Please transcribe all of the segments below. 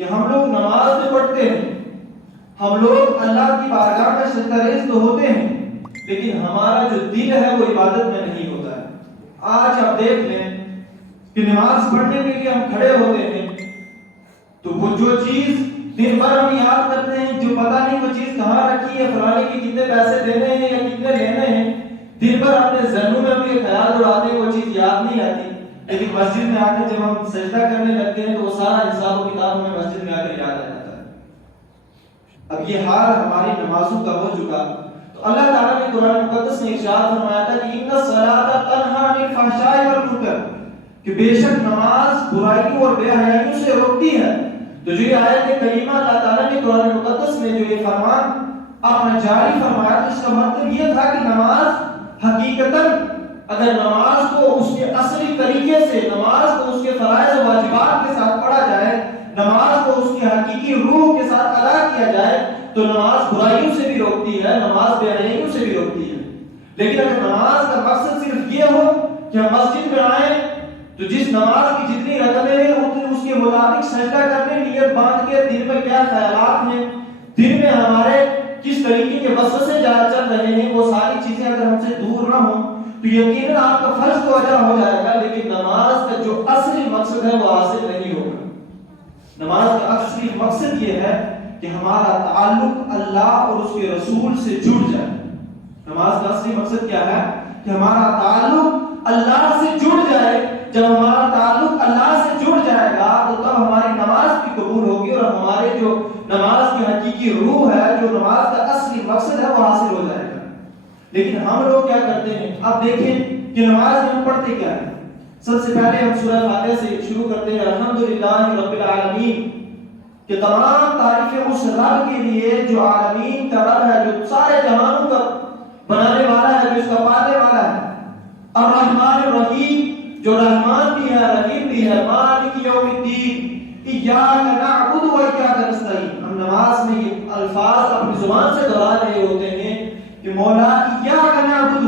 کہ ہم لوگ نماز تو پڑھتے ہیں، ہم لوگ اللہ کی بارگاہ میں سجدہ تو ہوتے ہیں، لیکن ہمارا جو دل ہے وہ عبادت میں نہیں ہوتا ہے۔ آج آپ دیکھ لیں کہ نماز پڑھنے کے لیے ہم کھڑے ہوتے ہیں تو وہ جو چیز دن بھر ہم یاد کرتے ہیں، جو پتہ نہیں وہ چیز کہاں رکھی ہے، فلانے کے کتنے پیسے دینے ہیں یا کتنے لینے ہیں، دن بھر اپنے ذہنوں میں بھی خیال اڑاتے ہیں، وہ چیز یاد نہیں آتی، لیکن مسجد میں آ کر جب ہم سجدہ کرنے لگتے ہیں تو وہ سارا حساب و کتاب ہمیں مسجد میں آ کر یاد آ جاتا ہے۔ اب یہ حال ہماری نمازوں کا ہو چکا، تو اللہ تعالیٰ نے قرآن مقدس میں ارشاد فرمایا تھا کہ ان الصلاۃ تنہی عن الفحشاء والمنکر، کہ بے شک نماز برائیوں اور بے حیائیوں سے روکتی ہے۔ تو جو یہ آیت کریمہ اللہ تعالیٰ نے قرآن مقدس میں جو یہ فرمان اپنا جاری فرمایا، تو اس کا مطلب یہ تھا کہ نماز حقیقتاً اگر نماز کو اس کے اصلی طریقے سے، نماز کو اس کے فرائض و واجبات کے ساتھ پڑھا جائے، نماز کو اس کی حقیقی روح کے ساتھ ادا کیا جائے، تو نماز برائیوں سے بھی روکتی ہے، نماز بے حیائیوں سے بھی روکتی ہے۔ لیکن اگر نماز کا مقصد صرف یہ ہو کہ ہم مسجد میں آئیں تو جس نماز کی جتنی رکعتیں ہیں اس کے مطابق سجدہ کرنے نیت باندھ کے دل میں کیا خیالات ہیں، دل میں ہمارے کس طریقے کے وسوسے چل رہے ہیں، وہ ساری چیزیں اگر ہم سے دور نہ ہوں تو یقیناً آپ کا فرض تو ادا ہو جائے گا، لیکن نماز کا جو اصلی مقصد ہے وہ حاصل نہیں ہوگا۔ نماز کا اصلی مقصد یہ ہے کہ ہمارا تعلق اللہ اور اس کے رسول سے جڑ جائے۔ نماز کا اصلی مقصد کیا ہے کہ ہمارا تعلق اللہ سے جڑ جائے۔ جب ہمارا تعلق اللہ سے جڑ جائے گا تو تب ہماری نماز بھی قبول ہوگی اور ہمارے جو نماز کی حقیقی روح ہے، جو نماز کا اصلی مقصد ہے وہ حاصل ہو جائے گا۔ لیکن ہم لوگ کیا کرتے ہیں؟ اب دیکھیں کہ نماز میں ہم پڑھتے کیا ہیں۔ سب سے پہلے ہم سورہ فاتحہ سے شروع کرتے ہیں، الحمدللہ رب العالمین، کہ تمام تعریفیں اس رب کے لیے جو عالمین کا رب ہے، جو سارے جہانوں کا بنانے والا ہے، جو اس کا پالنے والا ہے۔ الرحمن الرحیم، جو رحمان بھی ہے رحیم بھی ہے۔ مالک یوم الدین، ایاک نعبد و ایاک نستعین۔ ہم نماز میں یہ الفاظ اپنی زبان سے دہرا رہے ہوتے ہیں کہ مولا ایاک نعبد،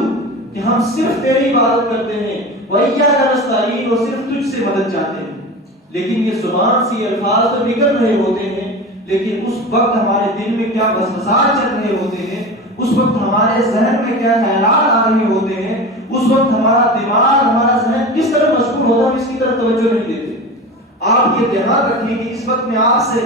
کہ ہم صرف تیری عبادت کرتے ہیں، و ایاک نستعین، اور صرف تجھ سے مدد چاہتے ہیں۔ لیکن یہ زبان سے یہ الفاظ تو نکل رہے ہوتے ہیں، لیکن اس وقت ہمارے دل میں کیا وسوسات چل رہے ہوتے ہیں، اس وقت ہمارے ذہن میں کیا خیالات آ رہے ہوتے ہیں، اس وقت ہمارا دماغ، ہمارا ذہن کس طرح مشغول ہوتا ہے، ہم اس کی طرف توجہ نہیں دیتے۔ آپ یہ دھیان رکھیں کہ اس وقت میں آپ سے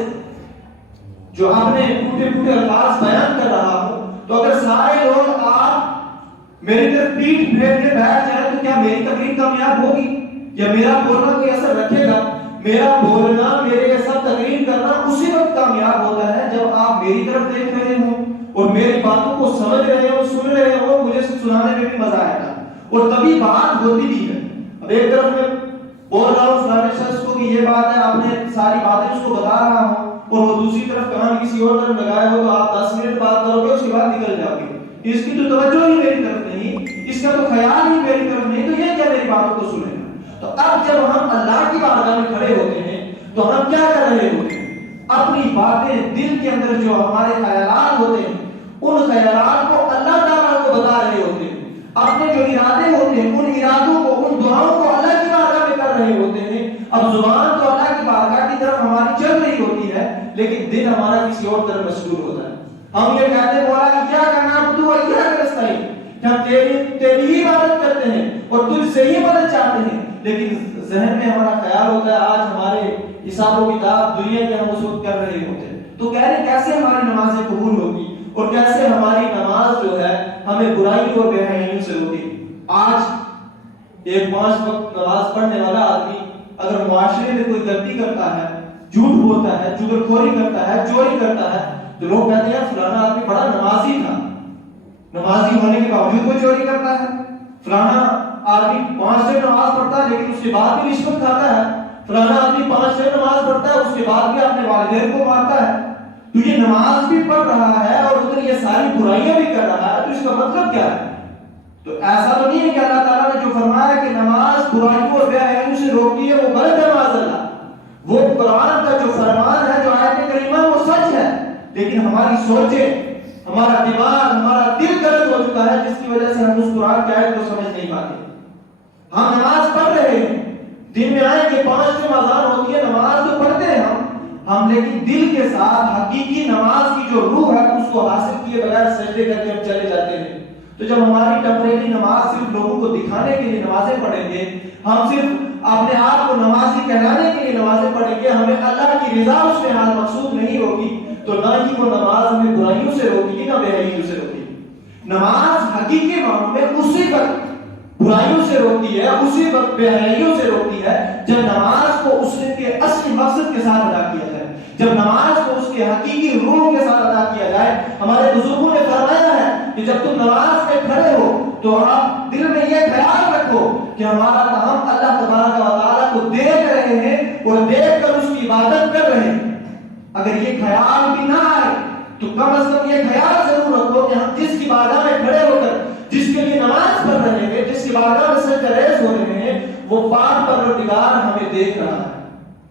جو آپ نے ٹوٹے ٹوٹے الفاظ بیان کر رہا ہوں، تو اگر سارے لوگ آپ میری طرف پیٹھ پھیر کے بیٹھ جائیں تو کیا میری تقریر کامیاب ہوگی یا میرا بولنا کوئی اثر رکھے گا؟ میرا بولنا، میرے یہ سب تقریر کرنا اسی وقت کامیاب ہوتا ہے جب آپ میری طرف دیکھ رہے ہوں اور میری باتوں کو سمجھ رہے ہوں، سن رہے ہوں، مجھے سنانے میں بھی مزہ آئے گا، اور تبھی بات ہوتی بھی ہے۔ اب ایک طرف میں بول رہا ہوں فلانے شخص کو کہ یہ بات ہے، آپ نے ساری باتیں اس کو بتا رہا ہوں، اور وہ دوسری طرف کہاں کسی اور طرف لگائے ہو، تو آپ 10 منٹ بات کرو گے، اس کے بعد نکل جاؤ گے۔ اس کی تو توجہ ہی میری طرف نہیں، اس کا تو خیال ہی میری طرف نہیں، تو یہ کیا میری باتوں کو سنے گا؟ تو اب جب ہم اللہ کی بارگاہ میں کھڑے ہوتے ہیں تو ہم کیا کر رہے ہوتے ہیں؟ اپنی باتیں، دل کے اندر جو ہمارے خیالات ہوتے ہیں، ان خیالات کو اللہ تعالیٰ کو بتا رہے ہوتے ہیں۔ اپنے جو ارادے ہوتے ہیں، ان ارادوں کو، ان دعاؤں کو اللہ کی بارگاہ میں کر رہے ہوتے ہیں۔ اب زبان تو اللہ کی بارگاہ کی طرف ہماری چل رہی ہوتی ہے، لیکن دل ہمارا کسی اور طرف مشغول ہوتا ہے۔ ہم یہ کہتے ہیں مولا ایاک نعبد و ایاک نستعین، کہ ہم تیری ہی عبادت کرتے ہیں اور تجھ سے ہی مدد چاہتے ہیں، لیکن ذہن میں ہمارا خیال ہوتا ہے آج ہمارے حساب و کتاب دنیا کے ہم اس وقت کر رہے ہوتے ہیں۔ تو کہہ رہے کیسے ہماری نمازیں قبول ہوگی اور کیسے ہماری نماز جو ہے ہمیں برائی اور بے حیائیوں سے روکے گی۔ آج ایک 5 وقت نماز پڑھنے والا آدمی اگر معاشرے میں کوئی غلطی کرتا ہے، جھوٹ بولتا ہے، چغلخوری کرتا ہے، چوری کرتا ہے، تو لوگ کہتے ہیں فلانا آدمی بڑا نمازی تھا، نمازی ہونے کے باوجود وہ چوری کرتا ہے۔ فلانا آدمی 5 ٹائم نماز پڑھتا ہے لیکن اس کے بعد بھی رشوت کھاتا ہے۔ فلانا آدمی 5 ٹائم نماز پڑھتا ہے، اس کے بعد بھی اپنے والدین کو مارتا ہے۔ تو یہ نماز بھی پڑھ رہا ہے اور ادھر یہ ساری برائیاں بھی کر رہا ہے، تو اس کا مطلب کیا ہے؟ تو ایسا تو نہیں ہے کہ اللہ تعالیٰ نے جو فرمایا کہ نماز برائیوں اور بے حیائیوں سے روکتی ہے وہ غلط ہے، معاذ اللہ۔ وہ قرآن کا جو فرمان ہے، جو آیت کریمہ، وہ سچ ہے، لیکن ہماری سوچیں، ہمارا دماغ، ہمارا دل غلط ہو چکا ہے، جس کی وجہ سے ہم اس قرآن کی آیت کو سمجھ نہیں پاتے۔ ہم نماز پڑھ رہے ہیں، دن میں آئیں کہ 5 ٹائم اذان ہوتی ہے، نماز تو پڑھتے ہیں ہم ہم لیکن دل کے ساتھ حقیقی نماز کی جو روح ہے اس کو حاصل کیے بغیر سجدے کر کے ہم چلے جاتے ہیں. تو جب ہماری ٹمپریری نماز صرف لوگوں کو دکھانے کے لیے نمازیں پڑھیں گے, ہم صرف اپنے آپ کو نمازی کہلانے کے لیے نمازیں پڑھیں گے, ہمیں اللہ کی رضا اس میں حال مقصود نہیں ہوگی, تو نہ ہی وہ نماز ہمیں برائیوں سے روکے گی نہ بے حیائیوں سے روکے گی. نماز حقیقی معنوں میں اسی وقت برائیوں سے روکتی ہے, اسی وقت بے حیائیوں سے روکتی ہے جب نماز کو اس کے اصلی مقصد کے ساتھ ادا کیا جائے, جب نماز کو اس کے حقیقی روح کے ساتھ ادا کیا جائے. ہمارے بزرگوں نے فرمایا ہے کہ جب تم نماز میں کھڑے ہو تو آپ دل میں یہ خیال رکھو کہ ہمارا کام اللہ تبارک و تعالیٰ کو دیکھ رہے ہیں اور دیکھ کر اس کی عبادت کر رہے ہیں. اگر یہ خیال بھی نہ آئے تو کم از کم یہ خیال ضرور رکھو کہ ہم جس کی بارگاہ میں کھڑے ہو کر جس کے لیے نماز پڑھ رہے ہیں, جس کی بارگاہ میں سجدہ ریز ہو رہے ہیں, وہ پاک پروردگار ہمیں دیکھ رہا ہے.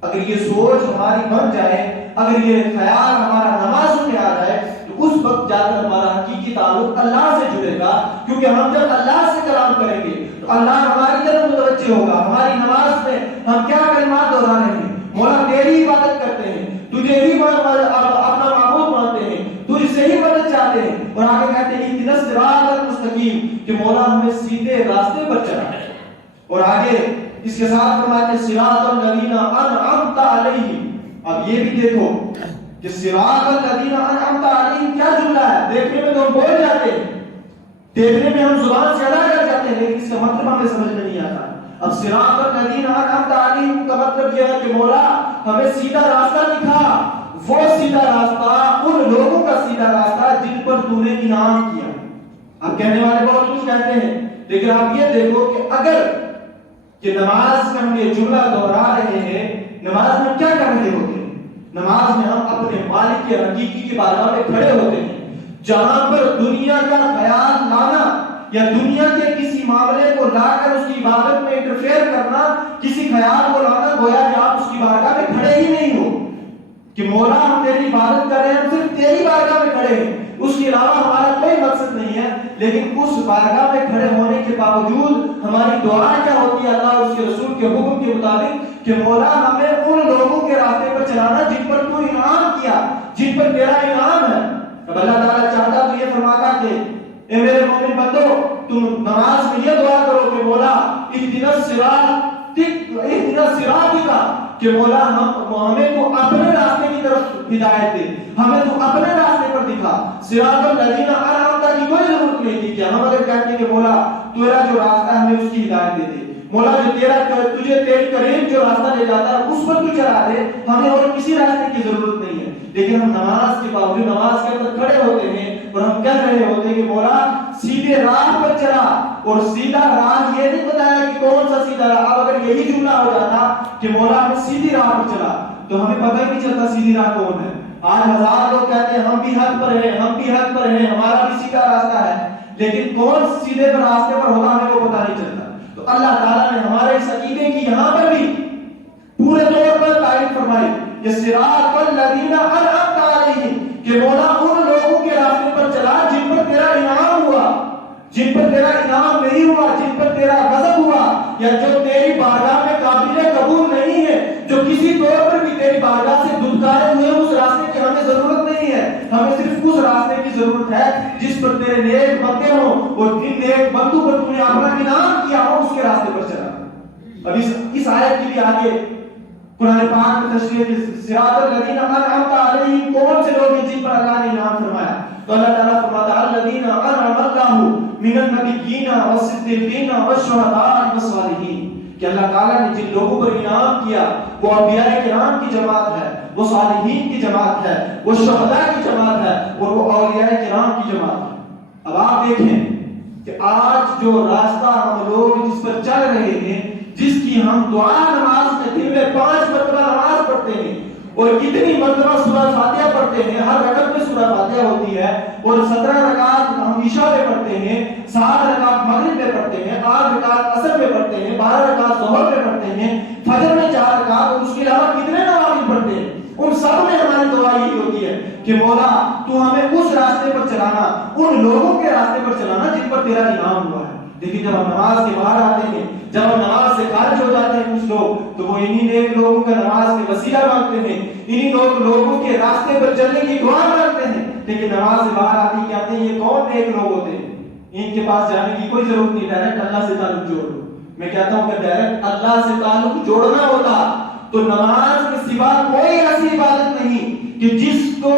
اگر یہ سوچ ہماری بن جائے, اگر یہ خیال ہمارا نمازوں میں آ جائے, تو اس وقت جا کر ہمارا حقیقی تعلق اللہ سے جڑے گا. کیونکہ ہم جب اللہ سے کلام کریں گے تو اللہ ہماری طرف متوجہ ہوگا. ہماری نماز میں ہم کیا کلمات دہرا رہے ہیں, مولا تیری عبادت کرتے ہیں, تجھے ہی اپنا معبود مانتے ہیں, تجھ سے ہی مدد چاہتے ہیں. اور آگے کہتے ہیں اہدنا الصراط المستقیم, کہ مولا ہمیں سیدھے راستے پر چلا. اور آگے اس کے ساتھ فرماتے ہیں صراط الذین انعمت علیہم. اب یہ بھی دیکھو کہ صراط الذین انعمت علیہم کیا جملہ ہے. دیکھنے میں تو ہم بول جاتے ہیں, دیکھنے میں ہم زبان سے ادا کر جاتے ہیں, لیکن اس کا مطلب ہمیں سمجھ میں نہیں آتا. اب صراط الذین انعمت علیہم کا مطلب یہ ہے کہ مولا ہمیں سیدھا راستہ دکھا, وہ سیدھا راستہ, ان لوگوں کا سیدھا راستہ جن پر تو نے انعام کیا. اب کہنے والے بہت کچھ کہتے ہیں, لیکن آپ یہ دیکھو کہ اگر کہ نماز میں ہم یہ جملہ دہرا رہے ہیں, نماز میں کیا کر رہے ہوتے ہیں؟ نماز میں ہم اپنے مالک کے حقیقی کی بارگاہ میں کھڑے ہوتے ہیں, جہاں پر دنیا کا خیال لانا یا دنیا کے کسی معاملے کو لا کر اس کی عبادت میں انٹرفیئر کرنا, کسی خیال کو لانا گویا کہ آپ اس کی بارگاہ میں کھڑے ہی نہیں ہو, کہ مولا ہم تیری عبادت کر رہے ہیں, ہم صرف تیری بارگاہ میں کھڑے ہیں, اس کے علاوہ ہمارا کوئی مقصد نہیں ہے. لیکن اس بارگاہ میں کھڑے ہونے کے باوجود ہماری دعا کیا ہوتی ہے اللہ اور اس کے رسول کے حکم کے مطابق کہ مولا ہمیں ان لوگوں کے راستے پر چلانا جن پر تو انعام کیا, جن پر تیرا انعام ہے. اب اللہ تعالیٰ چاہتا تو یہ فرماتا کہ اے میرے مومن بندو, تم نماز میں یہ دعا کرو کہ مولا اہدنا الصراط, کہ مولا ہمیں تو اپنے راستے کی طرف ہدایت دے, ہمیں تو اپنے راستے پر دکھا. صراط الذین انعمت کی کوئی ضرورت نہیں تھی. کیا ہم اگر کہتے ہیں کہ مولا تیرا جو راستہ ہے ہمیں اس کی ہدایت دے دے, مولا جو تجھے تیری قریب جو راستہ لے جاتا ہے اس پر تو چلا دے, ہمیں اور کسی راستے کی ضرورت نہیں ہے. لیکن ہم نماز کے باوجود نماز کے اندر کھڑے ہوتے ہیں اور ہم کہہ رہے ہوتے ہیں کہ مولا سیدھے راہ پر چلا, اور سیدھا راہ یہ نہیں بتایا کہ کون سا سیدھا راہ. اب اگر یہی جملہ ہو جاتا کہ مولا ہمیں سیدھی راہ پر چلا, تو ہمیں پتہ ہی نہیں چلتا سیدھی راہ کون ہے. آج ہزار لوگ کہتے ہیں ہم بھی حق پر ہیں, ہم بھی حق پر ہیں, ہمارا بھی سیدھا راستہ ہے, لیکن کون سیدھے پر راستے پر ہوگا ہمیں وہ پتہ نہیں چلتا. تو اللہ تعالیٰ نے ہمارے اس عقیدے کی یہاں پر بھی پورے طور پر تعریف فرمائی کہ صراط الذین انعمت علیہم, کہ مولا ان لوگوں کے راستے پر چلا جن پر تیرا انعام ہوا, جن پر تیرا انعام نہیں ہوا, جن پر تیرا غضب ہوا, یا جو تیری بارگاہ میں قابل قبول نہیں ہے, جو کسی طور پر بھی تیری بارگاہ سے دھتکارے ہوئے. اس راستے کی ہمیں ضرورت نہیں ہے, ہمیں صرف اس راستے کی ضرورت ہے جس پر تیرے نیک بندے ہوں, اور جن نیک بندوں پر تو نے اپنا انعام کیا ہو اس کے راستے پر چلا. اب اس آیت کی بھی آگے قرآن پاک میں تشریح ہے کہ صراط الذین انعمت علیہم کون سے لوگ ہیں جن پر اللہ نے انعام فرمایا. تو اللہ تعالیٰ فرماتا ہے الذین انعم اللہ من النبیین والصدیقین والشہداء والصالحین, کہ اللہ تعالیٰ نے جن لوگوں پر انعام کیا وہ انبیاء کرام کی جماعت ہے, وہ صالحین کی جماعت ہے, وہ شہداء کی جماعت ہے, اور وہ اولیاء کرام کی جماعت ہے. اب آپ دیکھیں کہ آج جو راستہ ہم لوگ جس پر چل رہے ہیں, جس کی ہم دعا نماز میں دن میں 5 مرتبہ نماز پڑھتے ہیں, اور کتنی مرتبہ سورہ فاتحہ پڑھتے ہیں, ہر رکعت میں سورہ فاتحہ ہوتی ہے, اور 17 رکعت ہم عشاء میں پڑھتے ہیں, 7 رکعت مغرب میں پڑھتے ہیں, 8 رکعت عصر میں پڑھتے ہیں, 12 رکعت ظہر میں پڑھتے ہیں, فجر میں 4 رکعت, اور اس کے علاوہ کتنے نوافل پڑھتے ہیں. ان سب میں ہماری دعا یہی ہوتی ہے کہ مولا تو ہمیں اس راستے پر چلانا, ان لوگوں کے راستے پر چلانا جن پر تیرا انعام ہوا ہے. لیکن جب ہم نماز کے باہر آتے ہیں, جب ہم نماز سے خارج ہو جاتے ہیں کچھ لوگ تو وہ انہی نیک لوگوں کا نماز کے وسیلہ مانگتے ہیں، انہی لوگوں کے راستے پر چلنے کی دعا مانگتے ہیں، لیکن نماز سے باہر آتے ہی کہتے ہیں یہ کون نیک لوگ ہوتے ہیں، ان کے پاس جانے کی کوئی ضرورت نہیں، ڈائریکٹ اللہ سے تعلق جوڑ لو۔ میں کہتا ہوں کہ ڈائریکٹ اللہ سے تعلق جوڑنا ہوتا تو نماز کے سوا کوئی ایسی عبادت نہیں کہ جس کو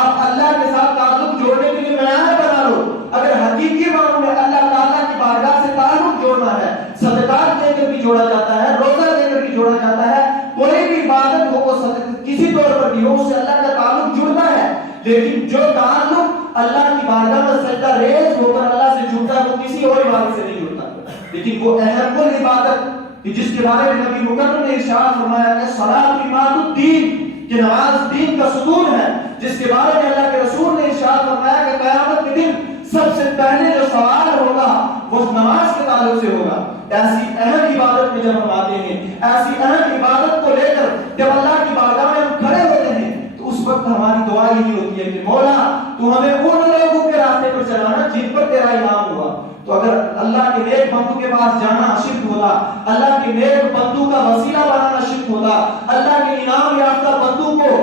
آپ اللہ کے ساتھ تعلق جوڑنے کے لیے معیار بنا لو۔ اگر حقیقی معنوں میں اللہ تعالیٰ کی بارگاہ سے تعلق جوڑنا ہے، صدقات دے کر بھی جوڑا جاتا ہے، روزہ دے کر بھی جوڑا جاتا ہے، کوئی بھی عبادت ہو وہ کسی طور پر بھی ہو اس سے اللہ کا تعلق جڑتا ہے، لیکن جو تعلق اللہ کی بارگاہ میں سجدہ ریز ہو کر اللہ سے جڑتا ہے وہ کسی اور عبادت سے نہیں جڑتا۔ لیکن وہ اہم العبادت جس کے بارے میں نبی مکرم نے ارشاد فرمایا کہ صلاۃ عماد الدین، کہ نماز دین کا ستون ہے، جس کے بارے میں اللہ کے رسول نے ارشاد فرمایا کہ قیامت کے دن سب سے پہلے جو سوال ہوگا وہ نماز کے تعلق سے ہوگا۔ ایسی اہم عبادت میں جب ہم آتے ہیں، ایسی اہم عبادت کو لے کر جب اللہ کی بارگاہ میں ہم کھڑے ہوتے ہیں تو اس وقت ہماری دعا یہی ہوتی ہے کہ مولا تو ہمیں ان لوگوں کے راستے پر چلانا جن پر تیرا انعام ہوا۔ تو اگر اللہ کے نیک بندو کے پاس جانا شرک ہوتا، اللہ کے نیک بندو کا وسیلہ بنانا شرک ہوتا، اللہ کے انعام یافتہ بندو کو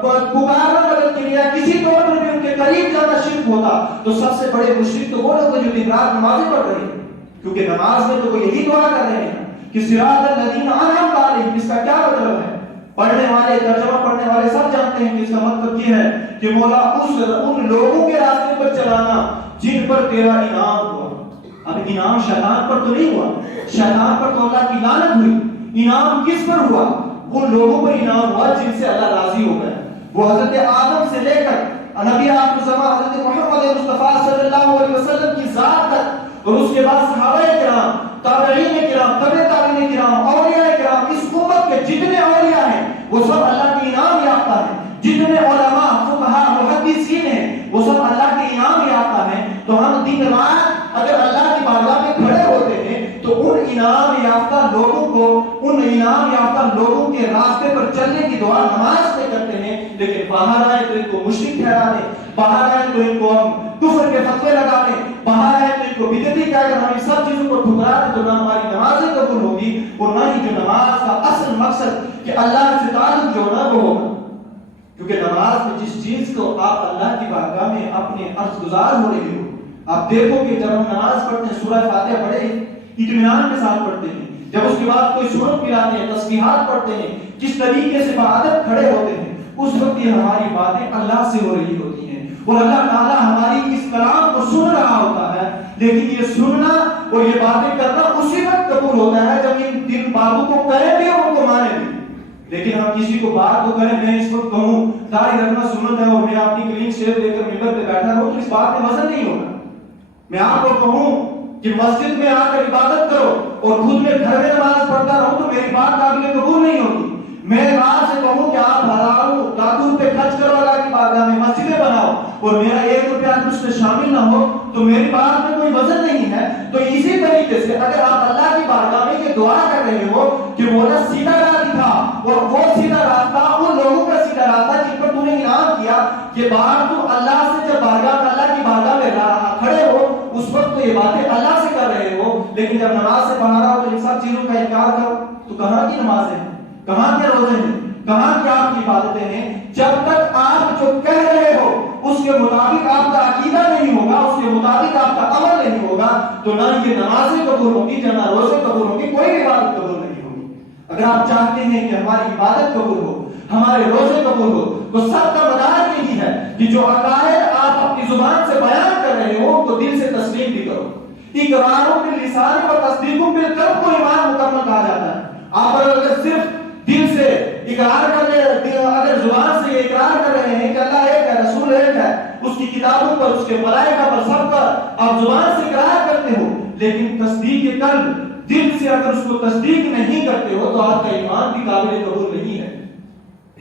پکارنا مدد کے لیے کسی طور پر بھی ان کے قریب جانا شرک ہوتا، تو سب سے بڑے مشرک تو وہ لوگ جو دن رات نمازیں پڑھ رہے ہیں، کیونکہ نماز میں تو وہ یہی دعا کر رہے ہیں کہ صراط الذین انعمت علیہم۔ اس کا کیا مطلب ہے؟ پڑھنے والے، ترجمہ پڑھنے والے سب جانتے ہیں کہ اس کا مطلب یہ ہے کہ مولا ان لوگوں کے راستے پر چلانا جن پر تیرا انعام ہوا۔ اب انعام شیطان پر تو نہیں ہوا، شیطان پر تو اللہ کی لعنت ہوئی، انعام کس پر ہوا؟ ان لوگوں پر انعام ہوا جن سے اللہ راضی ہو گیا۔ وہ حضرت آدم سے لے کر نبی آخر الزمان حضرت محمد مصطفیٰ صلی اللہ علیہ وسلم کی ذات تک، اور اس کے بعد صحابہ کرام، تابعین کرام، تبع تابعین کرام، اولیاء کرام، اس امت کے جتنے اولیاء ہیں وہ سب اللہ کے انعام یافتہ ہیں، جتنے علماء، فقہاء، محدثین ہیں وہ سب اللہ کے انعام یافتہ ہیں۔ تو ہم دن رات اگر اللہ کی بارگاہ میں کھڑے ہوتے ہیں تو ان انعام یافتہ لوگوں کو، ان انعام یافتہ لوگوں کے راستے پر چلنے کی دعا نماز سے کرتے ہیں، لیکن باہر آئے تو ان کو مشرک ٹھہرا دیں، باہر آئے تو ان کو ہم کفر کے فتوے لگا دیں، باہر آئے تو ان کو بدعتی کہہ کر ہم ان سب چیزوں کو ٹھکرا دیں، تو نہ ہماری نمازیں قبول ہوگی اور نہ ہی جو نماز کا اصل مقصد کہ اللہ سے تعلق جوڑنا وہ ہوگا۔ کیونکہ نماز میں جس چیز کو آپ اللہ کی بارگاہ میں اپنے عرض گزار ہو رہے ہو، آپ دیکھو کہ جب ہم نماز پڑھتے ہیں سورہ فاتحہ بڑے اطمینان کے ساتھ پڑھتے ہیں، جب اس کے بعد کوئی سورت ملاتے ہیں، تسبیحات پڑھتے ہیں، کس طریقے سے بعادت کھڑے ہوتے ہیں، اس وقت یہ ہماری باتیں اللہ سے ہو رہی ہوتی ہیں اور اللہ تعالیٰ ہماری اس کلام کو سن رہا ہوتا ہے۔ لیکن یہ سننا اور یہ باتیں کرنا اسی وقت قبول ہوتا ہے جب ان باتوں کو کریں بھی اور ان کو مانیں بھی۔ لیکن ہم کسی کو بات کو کریں، میں اس وقت کہوں داڑھی رکھنا سنت ہے اور میں اپنی کلین شیو لے کر ممبر پہ بیٹھا رہوں تو اس بات میں وزن نہیں ہوگا۔ میں آپ کو کہوں کہ مسجد میں آ کر عبادت کرو اور خود میں گھر میں نماز پڑھتا رہوں تو میری بات قابل قبول نہیں ہوگی۔ میں آپ سے کہوں کہ آپ ہزاروں لاکھوں روپے خرچ کرو اللہ کی بارگاہ میں، مسجدیں بناؤ، اور میرا 1 روپیہ اس میں شامل نہ ہو تو میری بات میں کوئی وزن نہیں ہے۔ تو اسی طریقے سے اگر آپ اللہ کی بارگاہ میں یہ دعا کر رہے ہو کہ مولا سیدھا راہ دکھا، اور وہ سیدھا راستہ ان لوگوں کا سیدھا راستہ جن پر تو نے انعام کیا، یہ بات تو اللہ سے جب اللہ کی بارگاہ میں کھڑے ہو اس وقت تو یہ باتیں اللہ سے کر رہے ہو، لیکن جب نماز سے باہر آؤ تو ان سب چیزوں کا انکار کرو تو کہاں کی نماز ہے، کہاں کے روزے ہیں، کہاں کی آپ کی عبادتیں ہیں؟ جب تک آپ جو کہہ رہے ہو اس کے مطابق آپ کا عقیدہ نہیں ہوگا، اس کے مطابق آپ کا عمل نہیں ہوگا تو نہ یہ نمازیں قبول ہوگی، نہ روزے قبول ہوگی، کوئی بھی عبادت قبول نہیں ہوگی۔ اگر آپ چاہتے ہیں کہ ہماری عبادت قبول ہو، ہمارے روزے قبول ہو، تو سب کا مدار یہی ہے کہ جو عقائد آپ اپنی زبان سے بیان کر رہے ہو ان کو دل سے تسلیم بھی کرو۔ اقراروں باللسان و تصدیقوں بالقلب کو ایمان مکمل کہا جاتا ہے۔ آپ اگر صرف دل سے اقرار کر رہے ہیں، اگر زبان سے یہ اقرار کر رہے ہیں کہ اللہ ایک ہے، رسول ایک ہے، اس کی کتابوں پر، اس کے ملائکہ پر، سب پر آپ زبان سے اقرار کرتے ہو، لیکن تصدیق قلب، دل سے اگر اس کو تصدیق نہیں کرتے ہو تو آپ کا ایمان بھی قابل قبول نہیں ہے۔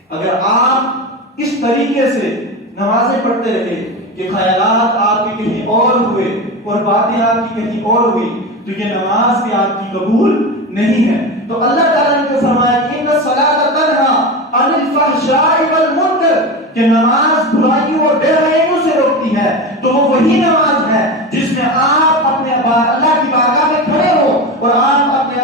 اگر آپ اس طریقے سے نمازیں پڑھتے رہے کہ خیالات آپ کے کہیں اور ہوئے اور باتیں آپ کی کہیں اور ہوئی تو یہ نماز بھی آپ کی قبول نہیں ہے۔ تو اللہ تعالیٰ نے فرمایا کہ ان الصلاۃ تنہی عن الفحشاء والمنکر، کہ نماز برائیوں اور بے حیائیوں سے روکتی ہے، تو وہ وہی نماز ہے جس میں آپ اپنے اللہ کی بارگاہ میں کھڑے ہو اور آپ اپنے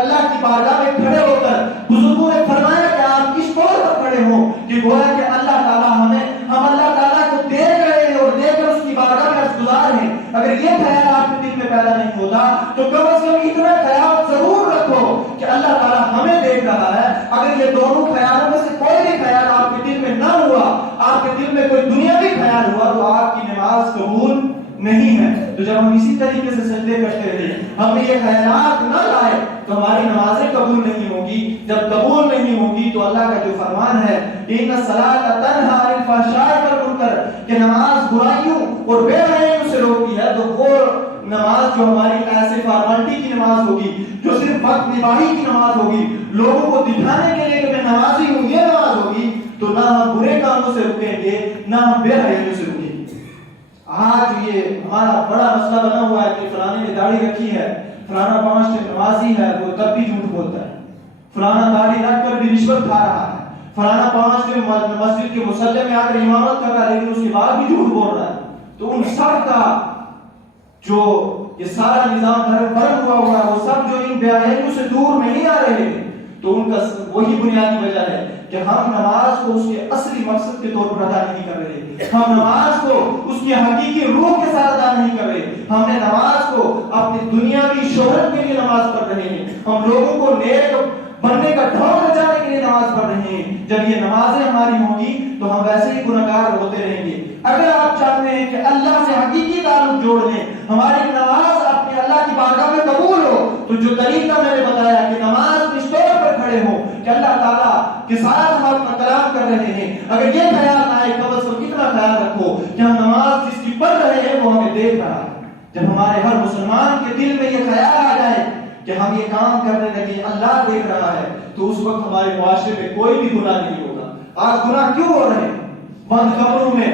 یہ خیال آپ کے دل میں پیدا نہیں ہوتا تو کم از کم اتنا خیال ضرور رکھو کہ اللہ تعالیٰ ہمیں دیکھ رہا ہے. اگر یہ دونوں خیالوں میں سے کوئی بھی خیال آپ کے دل میں نہ ہوا, آپ کے دل میں کوئی دنیاوی خیال ہوا, تو آپ کی نماز قبول نہیں ہے. تو جب ہم اسی طریقے سے سجدے کرتے رہے, ہم یہ خیالات نہ لائے, تو ہماری نمازیں قبول نہیں ہوگی. جب قبول نہیں ہوگی تو اللہ کا جو فرمان ہے ان الصلاۃ تنہی عن الفحشاء والمنکر, کہ نماز برائیوں اور بے حیائیوں سے روکتی ہے, تو وہ نماز جو ہماری ایسے فارملٹی کی نماز ہوگی, جو صرف وقت نباہی کی نماز ہوگی, لوگوں کو دکھانے کے لیے کہ میں نمازی ہوں, یہ نماز ہوگی, تو نہ ہم برے کاموں سے رکیں گے نہ ہم بے حیائیوں سے رکیں گے. آج یہ ہمارا بڑا مسئلہ بنا ہوا ہے کہ فلانے نے داڑھی رکھی ہے, فلانا 5 ٹائم نمازی ہے, وہ تب بھی جھوٹ بولتا ہے, فلانا داڑھی رکھ کر بھی رشوت کھا رہا ہے, فلانا 5 ٹائم مسجد کے مصلی میں آ کر امامت کر رہا ہے لیکن اس کے بعد بھی جھوٹ بول رہا ہے. تو ان سب کا جو یہ سارا نظام دھرم برم ہوا ہے, وہ سب جو ان بے حیائیوں سے دور نہیں آ رہے ہیں, تو ان کا وہی بنیادی وجہ ہے کہ ہم نماز کو اس کے اصلی مقصد کے طور پر ادا نہیں کر رہے, ہم نماز کو اس کی حقیقی روح کے ساتھ ادا نہیں کر رہے, ہم نے نماز کو اپنی دنیاوی شہرت کے لیے نماز پڑھ رہے ہیں, ہم لوگوں کو نیک بننے کا ڈھونگ رچانے کے لیے نماز پڑھ رہے ہیں. جب یہ نمازیں ہماری ہوں گی تو ہم ویسے ہی گنہگار ہوتے رہیں گے. اگر آپ چاہتے ہیں کہ اللہ سے حقیقی تعلق جوڑ لیں, ہماری نماز اپنے اللہ کی بارگاہ میں قبول ہو, تو جو طریقہ میں نے بتایا کہ نماز اس طور پر کھڑے ہو کہ اللہ تعالیٰ کے ساتھ ہم اپنا کلام کر رہے ہیں, اگر یہ خیال آئے کم از کم اتنا خیال رکھو کہ ہم نماز جس کی پڑھ رہے ہیں وہ ہمیں دیکھ رہا ہے. جب ہمارے ہر مسلمان کے دل میں یہ خیال آ جائے کہ ہم یہ کام کرنے لگے, اللہ دیکھ رہا ہے, تو اس وقت ہمارے معاشرے میں کوئی بھی گناہ نہیں ہوگا. آج گناہ کیوں ہو رہے ہیں؟ بند کمروں میں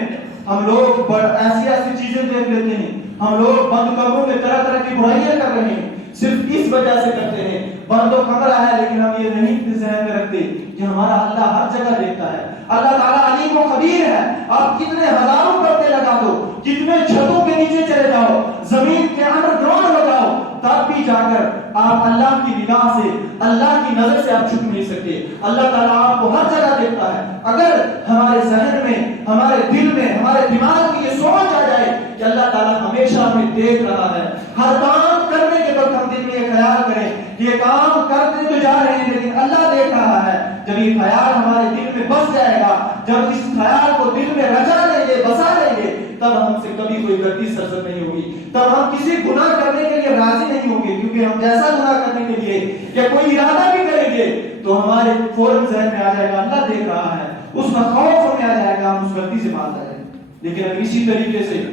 ہم لوگ ایسی چیزیں دیکھ لیتے ہیں, ہم لوگ بند کمروں میں طرح طرح کی برائیاں کر رہے ہیں, صرف اس وجہ سے کرتے ہیں. بند و کمرہ ہے لیکن ہم یہ نہیں ذہن میں رکھتے کہ ہمارا اللہ ہر جگہ دیکھتا ہے. اللہ تعالیٰ علیم و خبیر ہے. آپ کتنے ہزاروں پردے لگا دو, کتنے چھتوں کے نیچے چلے جاؤ, زمین کے انڈر گراؤنڈ ہو جاؤ, تب بھی جا کر آپ اللہ کی نگاہ سے, اللہ کی نظر سے آپ چھپ نہیں سکتے. اللہ تعالیٰ آپ کو ہر جگہ دیکھتا ہے. اگر ہمارے ذہن میں, ہمارے دل میں, ہمارے دماغ میں یہ سوچ آ جائے کہ اللہ تعالیٰ ہمیشہ ہمیں دیکھ رہا ہے, ہر کام کرنے کے وقت ہم دل میں یہ خیال کریں کہ یہ کام کرتے تو جا رہے ہیں لیکن اللہ دیکھ رہا ہے. جب یہ خیال ہمارے دل میں بس جائے گا, جب اس خیال کو دل میں رچا لیں گے, بسا لیں گے, تب ہم سے کبھی کوئی غلطی سرزد نہیں ہوگی, تب ہم کسی گناہ کرنے کے لیے راضی نہیں ہوں گے, کیونکہ ہم جیسا گناہ کرنے کے لیے یا کوئی ارادہ بھی کریں گے تو ہمارے فوراً ذہن میں آ جائے گا اللہ دیکھ رہا ہے, اس کا خوف ہمیں آ جائے گا, ہم اس غلطی سے باز آ جائیں گے. لیکن اگر اسی طریقے سے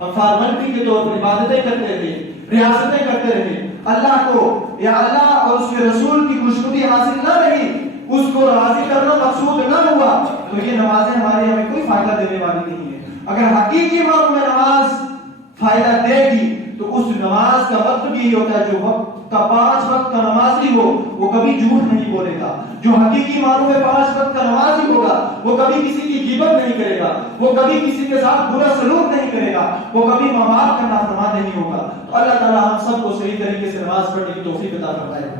ہم فارملٹی کے طور پر عبادتیں کرتے رہے, ریاستیں کرتے رہے, اللہ کو یا اللہ اور اس کے رسول کی خوشنودی حاصل نہ رہی, اس کو راضی کرنا مقصود نہ ہوا, تو یہ نمازیں ہماری ہمیں کوئی فائدہ دینے والی نہیں ہے. اگر حقیقی معنوں میں نماز فائدہ دے گی تو اس نماز کا مطلب یہی ہوتا ہے جو وقت کا 5 وقت کا نمازی ہو وہ کبھی جھوٹ نہیں بولے گا. جو حقیقی معنوں میں 5 وقت کا نمازی ہوگا وہ کبھی کسی کی غیبت نہیں کرے گا, وہ کبھی کسی کے ساتھ برا سلوک نہیں کرے گا, وہ کبھی ماں باپ کا نافرمان نہیں ہوگا. تو اللہ تعالیٰ ہم سب کو صحیح طریقے سے نماز پڑھنے کی توفیق عطا فرمائے.